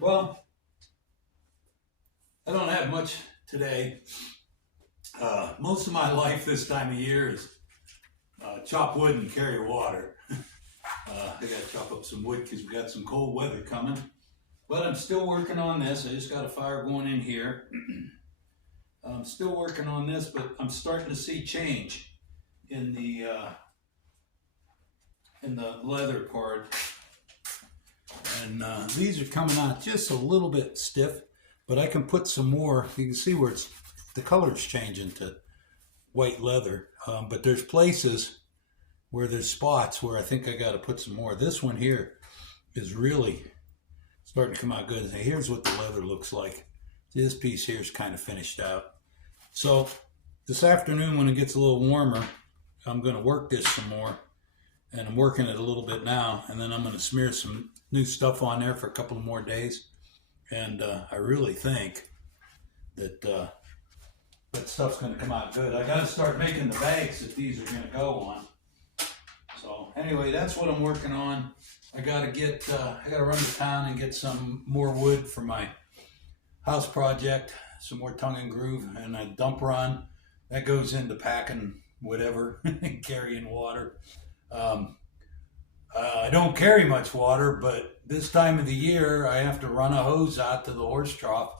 Well, I don't have much today. Most of my life this time of year is chop wood and carry water. I got to chop up some wood because we got some cold weather coming. But I'm still working on this. I just got a fire going in here. I'm still working on this, but I'm starting to see change in the leather part. And these are coming out just a little bit stiff, but I can put some more. You can see where the color's changing to white leather. But there's places where there's spots where I think I got to put some more. This one here is really starting to come out good. And here's what the leather looks like. This piece here is kind of finished out. So this afternoon when it gets a little warmer, I'm going to work this some more. And I'm working it a little bit now. And then I'm going to smear some new stuff on there for a couple of more days. And I really think that that stuff's going to come out good. I got to start making the bags that these are going to go on. So anyway, that's what I'm working on. I got to run to town and get some more wood for my house project, some more tongue and groove, and a dump run that goes into packing whatever and carrying water. I don't carry much water, but this time of the year I have to run a hose out to the horse trough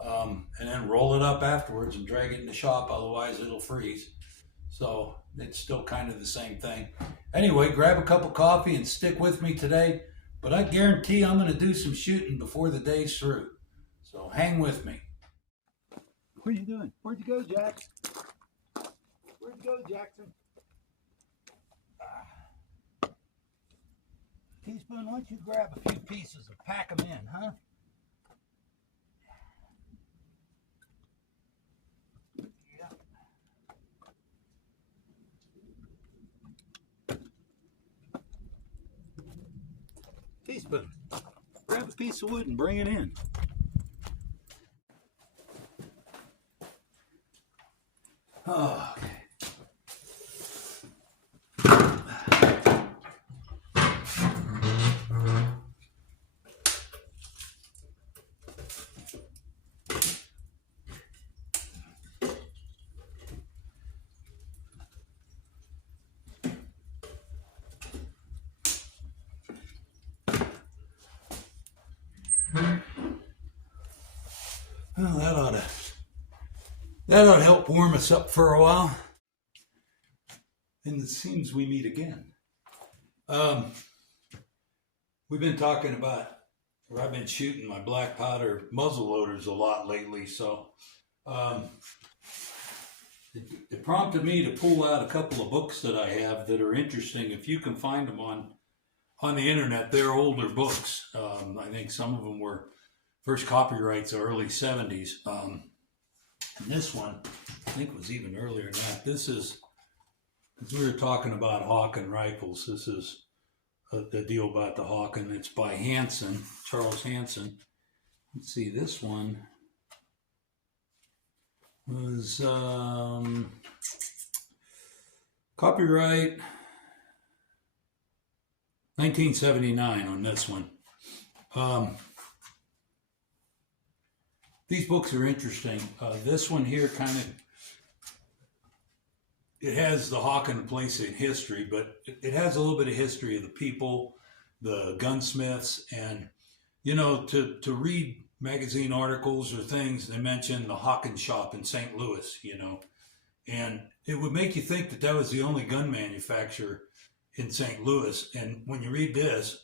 and then roll it up afterwards and drag it in the shop, otherwise it'll freeze. So it's still kind of the same thing. Anyway, grab a cup of coffee and stick with me today, but I guarantee I'm going to do some shooting before the day's through. So hang with me. What are you doing? Where'd you go, Jax? Where'd you go, Jackson? Teaspoon, why don't you grab a few pieces and pack them in, huh? Teaspoon, grab a piece of wood and bring it in. Oh, okay. Well, that ought to help warm us up for a while. And it seems we meet again. We've been talking about, or I've been shooting my black powder muzzleloaders a lot lately, so it prompted me to pull out a couple of books that I have that are interesting. If you can find them on the internet, they're older books. I think some of them were first copyrights are early 70s. And this one, I think, was even earlier than that. This is, as we were talking about Hawken rifles, this is the deal about the Hawken. It's by Hansen, Charles Hansen. Let's see, this one was copyright 1979 on this one. These books are interesting. This one here it has the Hawken place in history, but it has a little bit of history of the people, the gunsmiths, and, you know, to read magazine articles or things, they mention the Hawken shop in St. Louis, you know, and it would make you think that that was the only gun manufacturer in St. Louis. And when you read this,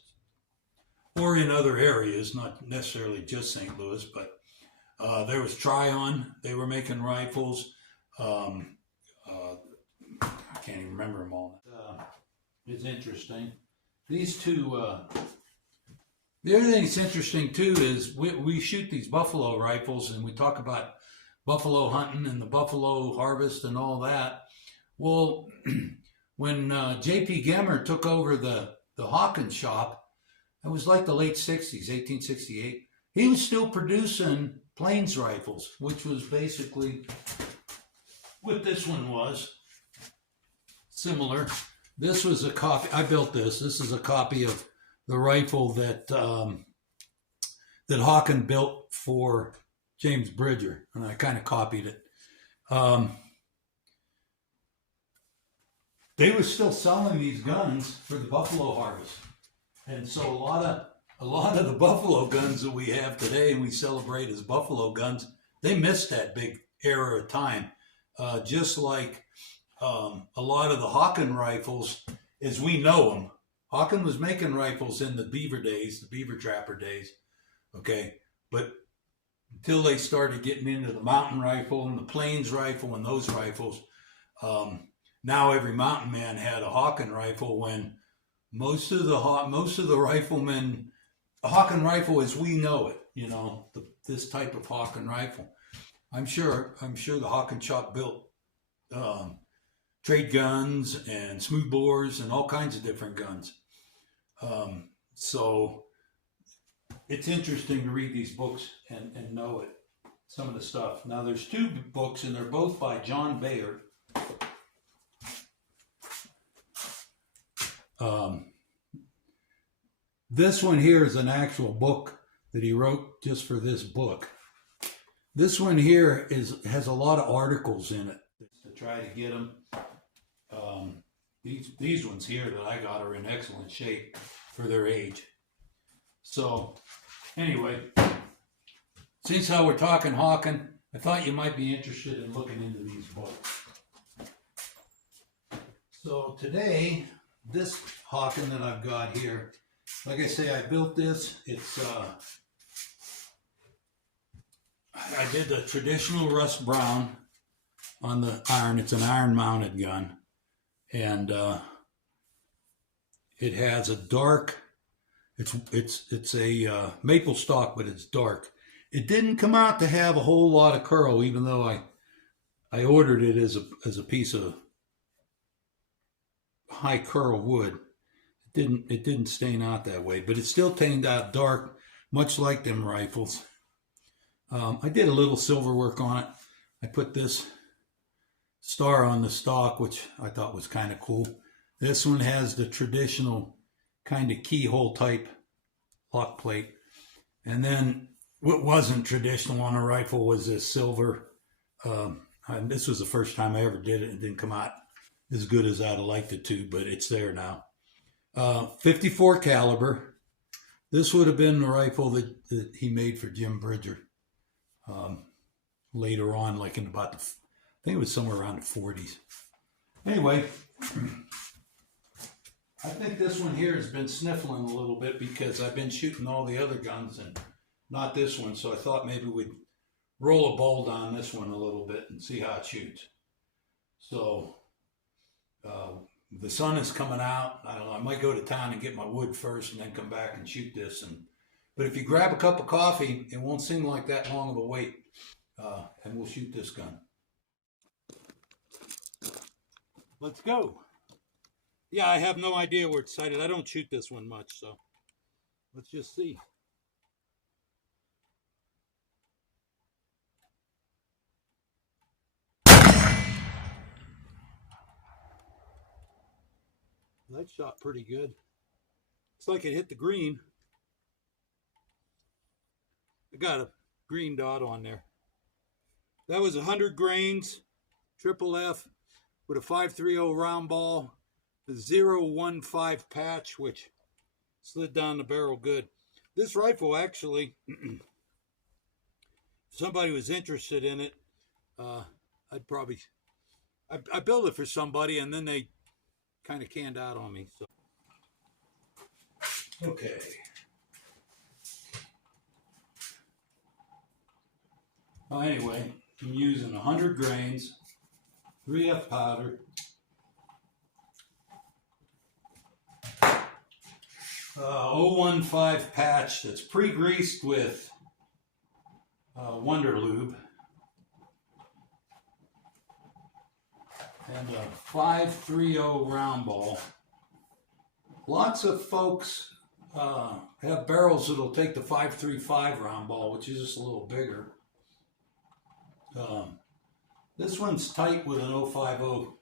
or in other areas, not necessarily just St. Louis, but there was Tryon. They were making rifles. I can't even remember them all. It's interesting. These two, the other thing that's interesting too is we shoot these buffalo rifles and we talk about buffalo hunting and the buffalo harvest and all that. Well, when J.P. Gemmer took over the Hawken shop, it was like the late 60s, 1868. He was still producing plains rifles, which was basically what this one was. Similar. This was a copy. I built this. This is a copy of the rifle that that Hawken built for James Bridger, and I kind of copied it. They were still selling these guns for the buffalo harvest, and so a lot of the buffalo guns that we have today and we celebrate as buffalo guns, they missed that big era of time. Just like a lot of the Hawken rifles, as we know them, Hawken was making rifles in the beaver days, the beaver trapper days, okay? But until they started getting into the mountain rifle and the plains rifle and those rifles, now every mountain man had a Hawken rifle, when most of the riflemen, a Hawken rifle as we know it, you know, this type of Hawken rifle. I'm sure the Hawken shop built trade guns and smooth bores and all kinds of different guns. So it's interesting to read these books and know it, some of the stuff. Now there's two books, and they're both by John Bayard. This one here is an actual book that he wrote just for this book. This one here has a lot of articles in it to try to get them. These ones here that I got are in excellent shape for their age. So anyway, since how we're talking Hawken, I thought you might be interested in looking into these books. So today, this Hawken that I've got here, like I say, I built this. It's I did the traditional rust brown on the iron. It's an iron mounted gun, and it has a dark. It's a maple stock, but it's dark. It didn't come out to have a whole lot of curl, even though I ordered it as a piece of high curl wood. It didn't stain out that way, but it still turned out dark, much like them rifles. I did a little silver work on it. I put this star on the stock, which I thought was kind of cool. This one has the traditional kind of keyhole type lock plate. And then what wasn't traditional on a rifle was this silver. And this was the first time I ever did it. It didn't come out as good as I'd have liked it to, but it's there now. 54 caliber. This would have been the rifle that he made for Jim Bridger. Later on, like in about I think it was somewhere around the 40s. Anyway, I think this one here has been sniffling a little bit because I've been shooting all the other guns and not this one. So I thought maybe we'd roll a bolt on this one a little bit and see how it shoots. So the sun is coming out. I don't know. I might go to town and get my wood first and then come back and shoot this. But if you grab a cup of coffee, it won't seem like that long of a wait. And we'll shoot this gun. Let's go. Yeah, I have no idea where it's sighted. I don't shoot this one much, so let's just see. That shot pretty good. Looks like it hit the green. I got a green dot on there. That was 100 grains, triple F, with a 5.30 round ball, a 0.15 patch, which slid down the barrel good. This rifle actually, if somebody was interested in it, I'd probably, I built it for somebody and then they kind of canned out on me. So okay. Well, anyway, I'm using 100 grains, 3F powder, 0.15 patch that's pre-greased with Wonder Lube, and a 5.30 round ball. Lots of folks have barrels that'll take the 5.35 round ball, which is just a little bigger. This one's tight with an 0.50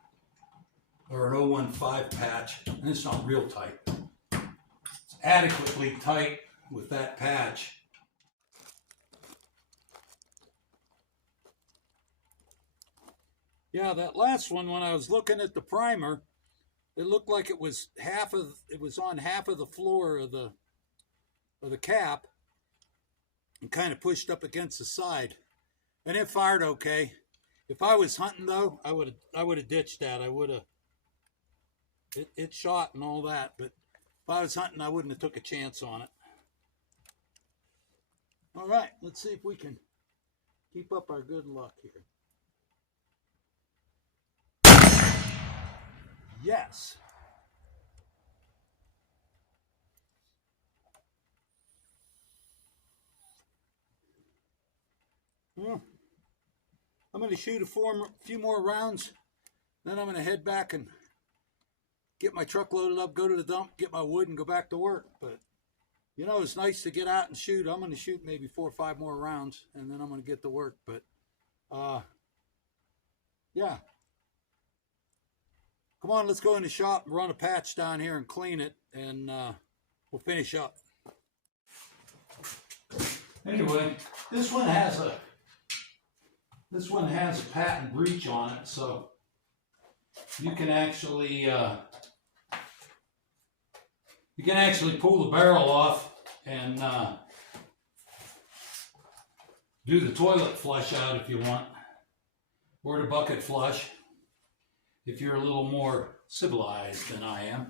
or an 0.15 patch, and it's not real tight. It's adequately tight with that patch Yeah, that last one, when I was looking at the primer, it looked like it was on half of the floor of the cap and kind of pushed up against the side. And it fired okay. If I was hunting though, I would have ditched that. I would have it shot and all that, but if I was hunting, I wouldn't have took a chance on it. All right, let's see if we can keep up our good luck here. Yes. Well, I'm going to shoot a few more rounds. Then I'm going to head back and get my truck loaded up, go to the dump, get my wood, and go back to work. But, you know, it's nice to get out and shoot. I'm going to shoot maybe 4 or 5 more rounds, and then I'm going to get to work. But, yeah. Come on, let's go in the shop and run a patch down here and clean it, and we'll finish up. Anyway, this one has a patent breech on it, so you can actually pull the barrel off and do the toilet flush out if you want, or the bucket flush if you're a little more civilized than I am.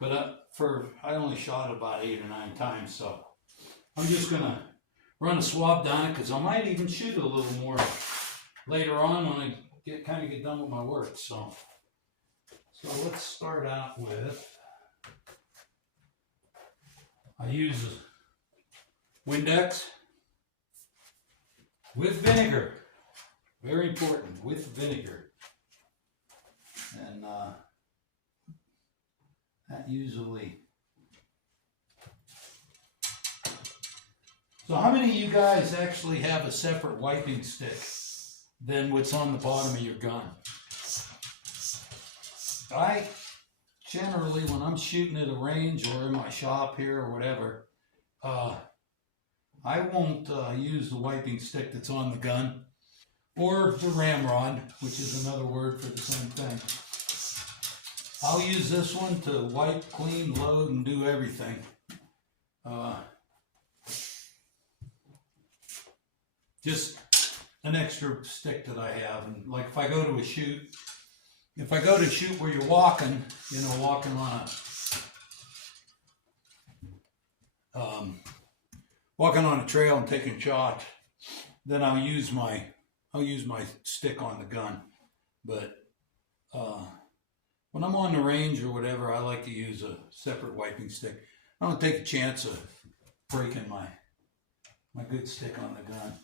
But I only shot about 8 or 9 times, so I'm just gonna run a swab down it, because I might even shoot a little more later on when I get done with my work. So let's start out with, I use Windex with vinegar. Very important, with vinegar. And that usually. So how many of you guys actually have a separate wiping stick than what's on the bottom of your gun? I generally, when I'm shooting at a range or in my shop here or whatever, I won't use the wiping stick that's on the gun, or the ramrod, which is another word for the same thing. I'll use this one to wipe, clean, load, and do everything. Just an extra stick that I have. And like if I go to shoot where you're walking, you know, walking on a trail and taking shots, then I'll use my stick on the gun. But when I'm on the range or whatever, I like to use a separate wiping stick. I don't take a chance of breaking my good stick on the gun.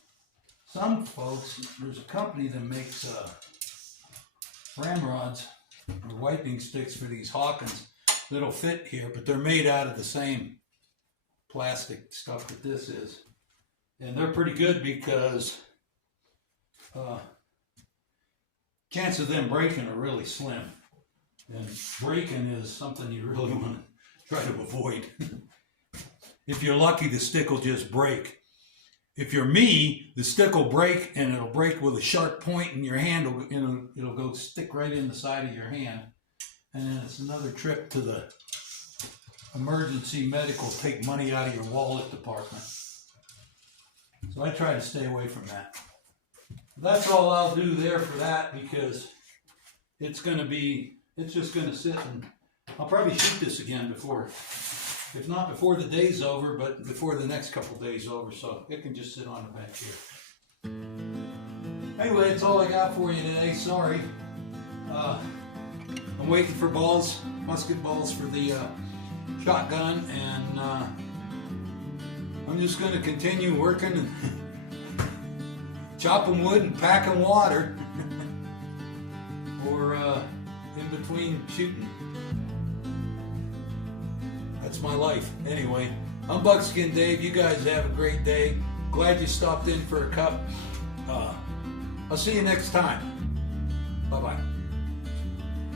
Some folks, there's a company that makes ramrods or wiping sticks for these Hawkens that'll fit here, but they're made out of the same plastic stuff that this is. And they're pretty good because chance of them breaking are really slim. And breaking is something you really want to try to avoid. If you're lucky, the stick will just break. If you're me, the stick will break, and it'll break with a sharp point in your hand. It'll go stick right in the side of your hand. And then it's another trip to the emergency medical take money out of your wallet department. So I try to stay away from that. That's all I'll do there for that, because it's just going to sit, and I'll probably shoot this again before, if not before the day's over, but before the next couple days over, so it can just sit on the bench here. Anyway, that's all I got for you today. Sorry. I'm waiting for musket balls for the shotgun, and I'm just going to continue working and chopping wood and packing water, or in between shooting. That's my life. Anyway, I'm Buckskin Dave. You guys have a great day. Glad you stopped in for a cup. I'll see you next time. Bye-bye.